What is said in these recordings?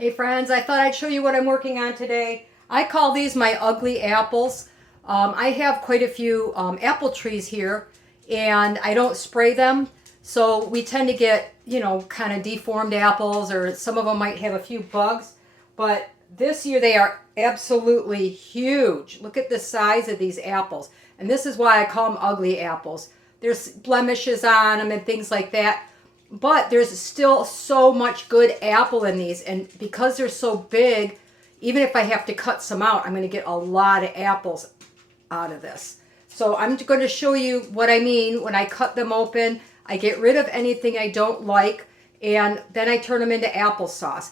Hey friends, I thought I'd show you what I'm working on today. I call these my ugly apples. I have quite a few apple trees here and I don't spray them. So we tend to get, kind of deformed apples, or some of them might have a few bugs. But this year they are absolutely huge. Look at the size of these apples. And this is why I call them ugly apples. There's blemishes on them and things like that. But there's still so much good apple in these, and because they're so big, even if I have to cut some out, I'm going to get a lot of apples out of this. So I'm going to show you what I mean when I cut them open. I get rid of anything I don't like, and then I turn them into applesauce.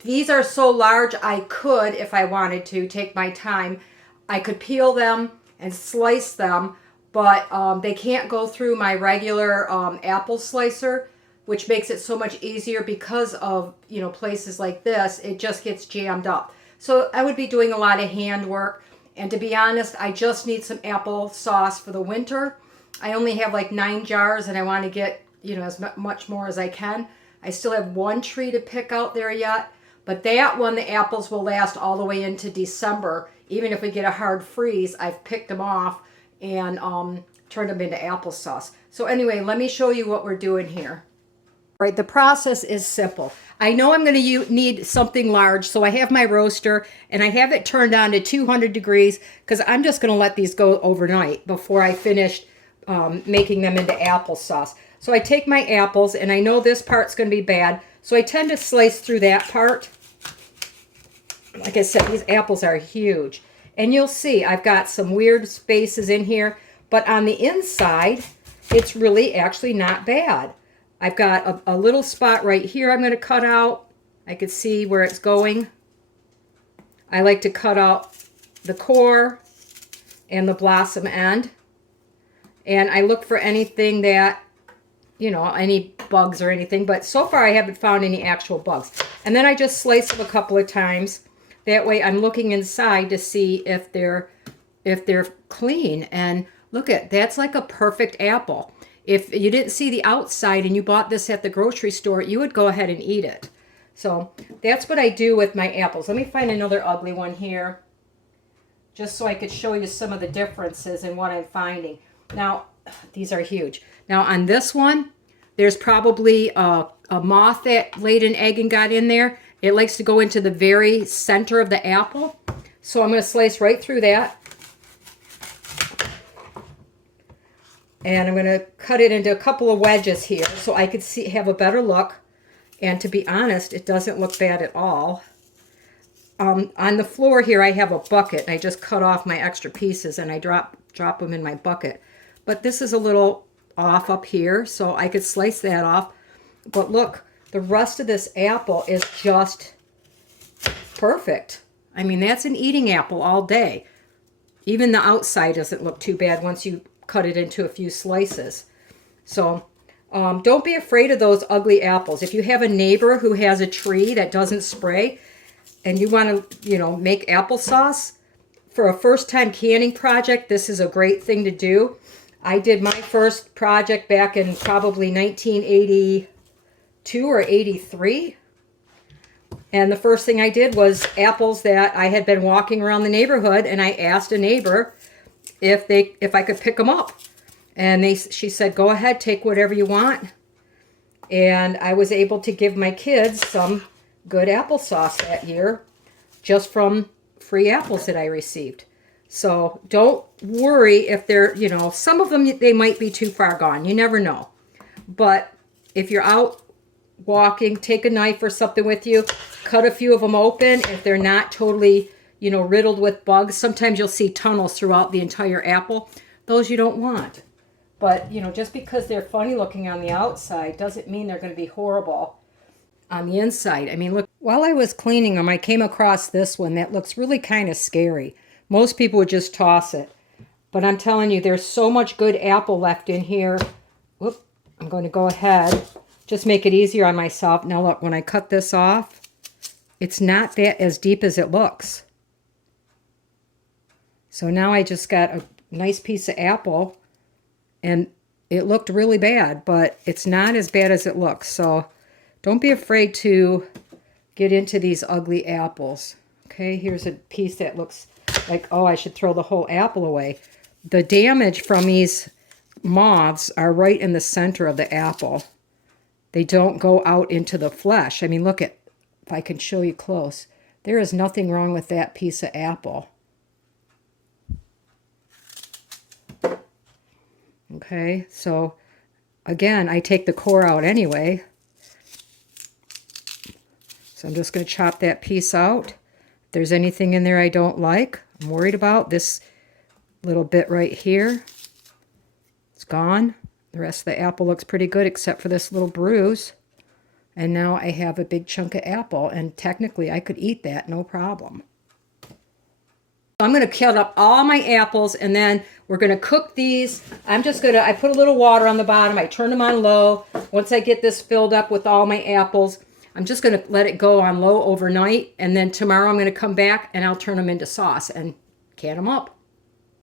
These are so large, I could, if I wanted to, take my time. I could peel them and slice them, but they can't go through my regular apple slicer, which makes it so much easier because of, places like this. It just gets jammed up. So I would be doing a lot of hand work. And to be honest, I just need some apple sauce for the winter. I only have like 9 jars and I want to get, as much more as I can. I still have one tree to pick out there yet. But that one, the apples will last all the way into December. Even if we get a hard freeze, I've picked them off and turned them into applesauce. So anyway, let me show you what we're doing here. All right, the process is simple. I know I'm going to need something large, so I have my roaster and I have it turned on to 200 degrees because I'm just going to let these go overnight before I finish making them into applesauce. So I take my apples, and I know this part's going to be bad, so I tend to slice through that part. Like I said, these apples are huge. And you'll see I've got some weird spaces in here, but on the inside, it's really actually not bad. I've got a little spot right here I'm going to cut out. I can see where it's going. I like to cut out the core and the blossom end. And I look for anything that, any bugs or anything, but so far I haven't found any actual bugs. And then I just slice them a couple of times. That way I'm looking inside to see if they're clean. And look that's like a perfect apple. If you didn't see the outside and you bought this at the grocery store, you would go ahead and eat it. So that's what I do with my apples. Let me find another ugly one here, just so I could show you some of the differences in what I'm finding. Now, these are huge. Now on this one, there's probably a moth that laid an egg and got in there. It likes to go into the very center of the apple. So I'm going to slice right through that. And I'm going to cut it into a couple of wedges here so I could have a better look. And to be honest, it doesn't look bad at all. On the floor here, I have a bucket. I just cut off my extra pieces and I drop them in my bucket. But this is a little off up here, so I could slice that off. But look, the rest of this apple is just perfect. I mean, that's an eating apple all day. Even the outside doesn't look too bad once you cut it into a few slices. So don't be afraid of those ugly apples. If you have a neighbor who has a tree that doesn't spray and you want to, make applesauce for a first-time canning project, this is a great thing to do. I did my first project back in probably 1982 or 83. And the first thing I did was apples that I had been walking around the neighborhood, and I asked a neighbor if I could pick them up. And she said, go ahead, take whatever you want. And I was able to give my kids some good applesauce that year just from free apples that I received. So don't worry if they're, some of them, they might be too far gone. You never know. But if you're out walking, take a knife or something with you, cut a few of them open. If they're not totally, riddled with bugs, sometimes you'll see tunnels throughout the entire apple. Those you don't want. But, just because they're funny looking on the outside doesn't mean they're going to be horrible on the inside. I mean, look, while I was cleaning them, I came across this one that looks really kind of scary. Most people would just toss it. But I'm telling you, there's so much good apple left in here. Whoop, I'm going to go ahead, just make it easier on myself. Now look, when I cut this off, it's not that as deep as it looks. So now I just got a nice piece of apple, and it looked really bad, but it's not as bad as it looks. So don't be afraid to get into these ugly apples. Okay, here's a piece that looks like, oh, I should throw the whole apple away. The damage from these moths are right in the center of the apple. They don't go out into the flesh. I mean, look at, if I can show you close, there is nothing wrong with that piece of apple. Okay, so again, I take the core out anyway. So I'm just going to chop that piece out. If there's anything in there I don't like, I'm worried about, this little bit right here, it's gone. The rest of the apple looks pretty good except for this little bruise. And now I have a big chunk of apple, and technically I could eat that, no problem. I'm going to cut up all my apples, and then we're going to cook these. I put a little water on the bottom. I turn them on low. Once I get this filled up with all my apples, I'm just going to let it go on low overnight, and then tomorrow I'm going to come back and I'll turn them into sauce and can them up.